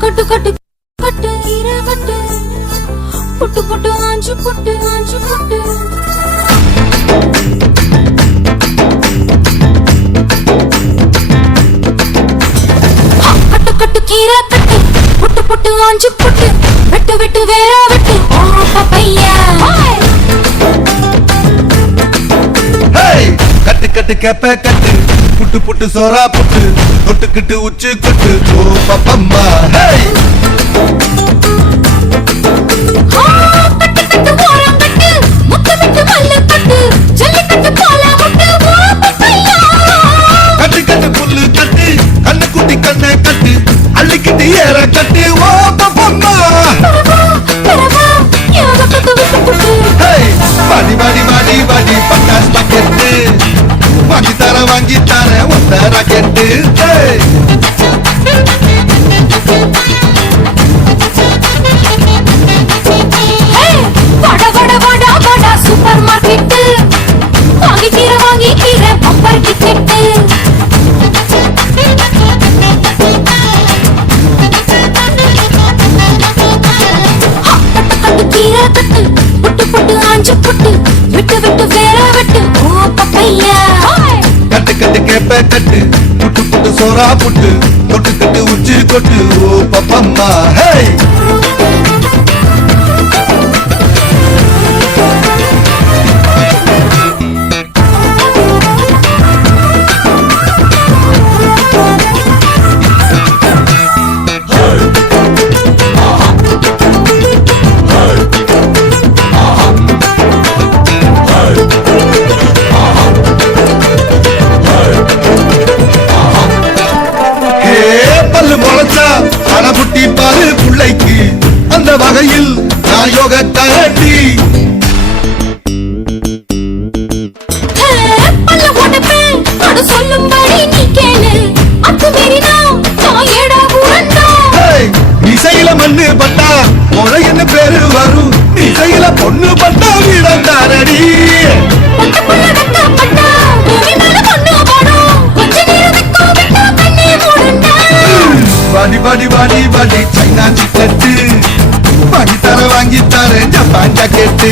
கட்டு கட்டு கட்டு ஈர கட்டு புட்டு புட்டு ஆஞ்சு புட்டு ஆஞ்சு புட்டு கட்டு கட்டு கீர கட்டு புட்டு புட்டு ஆஞ்சு புட்டு வெட்டு வெட்டு வேற வெட்டு ஓ பப்பையா கட்டு கட்டு கேப்ப கட்டு புட்டு புட்டு சோரா புட்டு தொட்டுக்கிட்டு உச்சு கொட்டு ஓ பப்பம்மா கட்டு கட்டு புல்லு கட்டு கண்ணு குட்டி கண்ணை கட்டு அள்ளிக்கிட்டு ஏற கட்டு ஓ பப்பம்மா பாடி பாடி பாடி பாடி பட்டாஸ் பாக்கெட்டு வாங்கி தர ஒத்த ராக்கெட்டு சூப்பர் மார்க்கெட் வாங்கி கீர பம்பர் டிக்கெட் கீர கட்டு புட்டு புட்டு ஆஞ்சு புட்டு விட்டு விட்டு வேற வெட்டு ஓ பப்பையா கட்டு கட்டு கேப்ப கட்டு புட்டு புட்டு சோரா புட்டு தொட்டுக்கிட்டு உச்சி கொட்டு ஓ பப்பம்மா அடபுட்டி பாரு புள்ளைக்கு அந்த வகையில் நான் யோக கரண்டி இசையில மண்ணு பட்டா என்ன பேரு வரும் இசையில பொண்ணு பட்டா வீடந்தாரடி பாடி பாடி பாடி பாடி சைனா சிக்கெட்டு வாங்கி தர ஜப்பான் ஜாக்கெட்டு